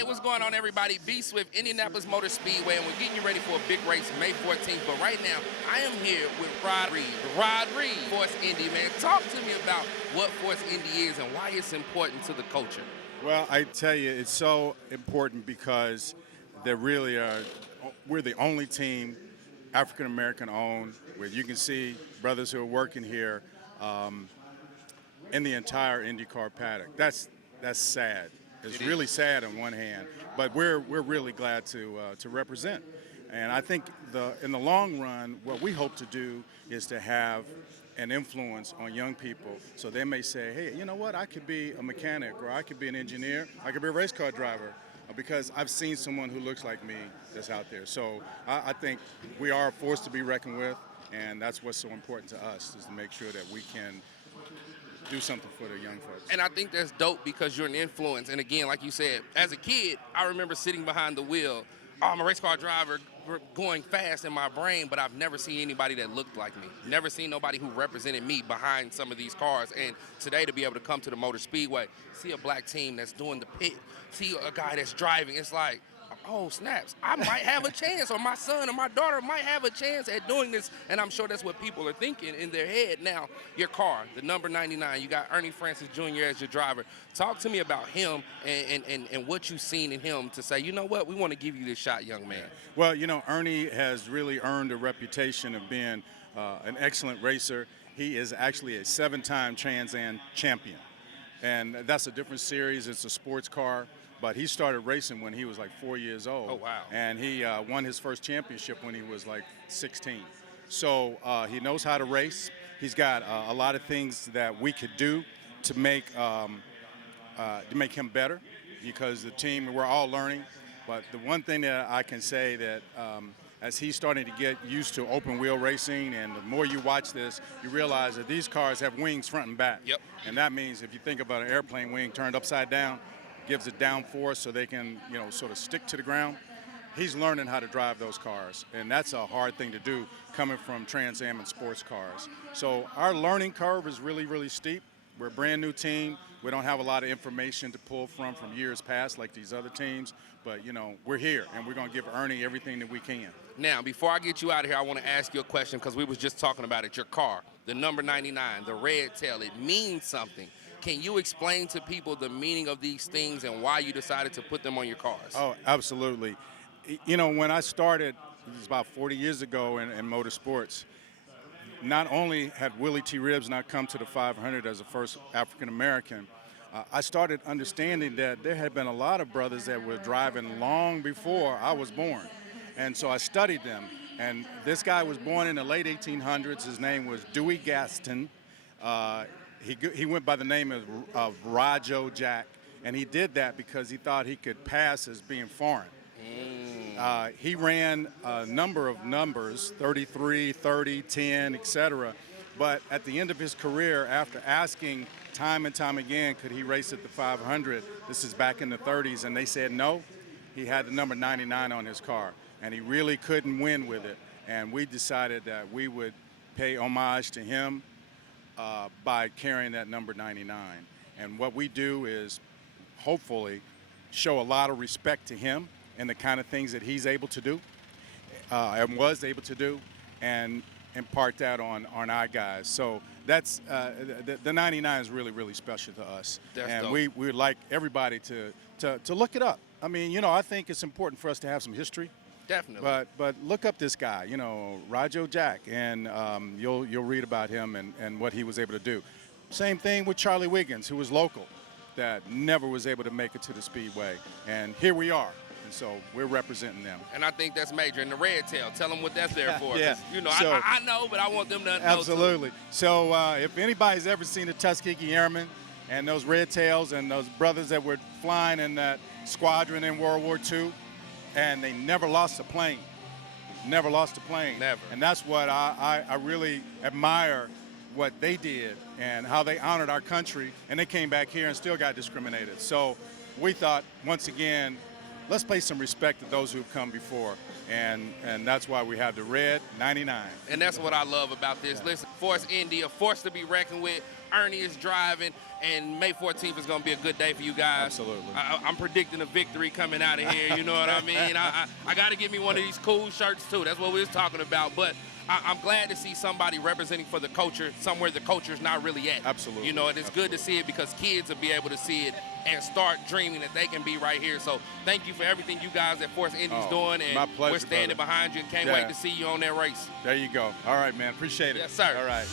Hey, what's going on, everybody? B Swift, Indianapolis Motor Speedway, and we're getting you ready for a big race May 14th. But right now, I am here with Rod Reid. Rod Reid, Force Indy, man. Talk to me about what Force Indy is and why it's important to the culture. Well, I tell you, it's so important because there really are. We're the only team, African American owned, where you can see brothers who are working here in the entire IndyCar paddock. That's sad. It's really sad on one hand, but we're really glad to represent. And I think in the long run, what we hope to do is to have an influence on young people, so they may say, hey, you know what, I could be a mechanic, or I could be an engineer, I could be a race car driver, because I've seen someone who looks like me that's out there. So I think we are a force to be reckoned with, and that's what's so important to us, is to make sure that we can do something for the young folks. And I think that's dope because you're an influence. And again, like you said, as a kid, I remember sitting behind the wheel. Oh, I'm a race car driver going fast in my brain, but I've never seen anybody that looked like me. Never seen nobody who represented me behind some of these cars. And today, to be able to come to the Motor Speedway, see a black team that's doing the pit, see a guy that's driving, it's like, oh, snaps, I might have a chance, or my son or my daughter might have a chance at doing this. And I'm sure that's what people are thinking in their head. Now, your car, the number 99, you got Ernie Francis Jr. as your driver. Talk to me about him and what you've seen in him to say, you know what, we want to give you this shot, young man. Well, you know, Ernie has really earned a reputation of being an excellent racer. He is actually a 7-time Trans Am champion. And that's a different series. It's a sports car. But he started racing when he was like 4 years old. Oh, wow. And he won his first championship when he was like 16. So he knows how to race. He's got a lot of things that we could do to make him better, because the team, we're all learning. But the one thing that I can say that as he's starting to get used to open wheel racing, and the more you watch this, you realize that these cars have wings front and back. Yep. And that means if you think about an airplane wing turned upside down, gives it downforce so they can, you know, sort of stick to the ground. He's learning how to drive those cars, and that's a hard thing to do coming from Trans Am and sports cars. So our learning curve is really, really steep. We're a brand new team. We don't have a lot of information to pull from years past like these other teams, but you know, we're here and we're going to give Ernie everything that we can. Now, before I get you out of here, I want to ask you a question, because we was just talking about it. Your car, the number 99, the red tail, it means something. Can you explain to people the meaning of these things and why you decided to put them on your cars? Oh, absolutely. You know, when I started, it was about 40 years ago in motorsports, not only had Willie T. Ribbs not come to the 500 as the first African-American, I started understanding that there had been a lot of brothers that were driving long before I was born. And so I studied them. And this guy was born in the late 1800s. His name was Dewey Gaston. He went by the name of Rod Jack, and he did that because he thought he could pass as being foreign. He ran a number of numbers, 33, 30, 10, etc. But at the end of his career, after asking time and time again, could he race at the 500, this is back in the 30s, and they said no, he had the number 99 on his car, and he really couldn't win with it. And we decided that we would pay homage to him by carrying that number 99. And what we do is hopefully show a lot of respect to him and the kind of things that he's able to do and was able to do, and impart that on our guys. So that's the 99 is really, really special to us. That's and dope. we would like everybody to look it up. I mean, you know, I think it's important for us to have some history. Definitely. But look up this guy, you know, Rod Jack, and you'll read about him and what he was able to do. Same thing with Charlie Wiggins, who was local, that never was able to make it to the Speedway. And here we are. And so we're representing them. And I think that's major. And the red tail, tell them what that's there for. Yeah. 'Cause, you know, So, I know, but I want them to know. Absolutely. Too. So if anybody's ever seen the Tuskegee Airmen and those red tails and those brothers that were flying in that squadron in World War II, and they never lost a plane. Never lost a plane. Never. And that's what I really admire, what they did and how they honored our country, and they came back here and still got discriminated. So we thought, once again, let's pay some respect to those who've come before, and that's why we have the red 99. And that's what I love about this. Listen, Force Indy, a force to be reckoned with. Ernie is driving. And May 14th is going to be a good day for you guys. Absolutely. I'm predicting a victory coming out of here. You know what I mean? I got to get me one of these cool shirts, too. That's what we was talking about. But I'm glad to see somebody representing for the culture somewhere the culture's not really at. Absolutely. You know, and it's good to see it because kids will be able to see it and start dreaming that they can be right here. So thank you for everything you guys at Force Indy's doing. And my pleasure, we're standing brother. behind you and can't wait to see you on that race. There you go. All right, man. Appreciate it. Yes, sir. All right.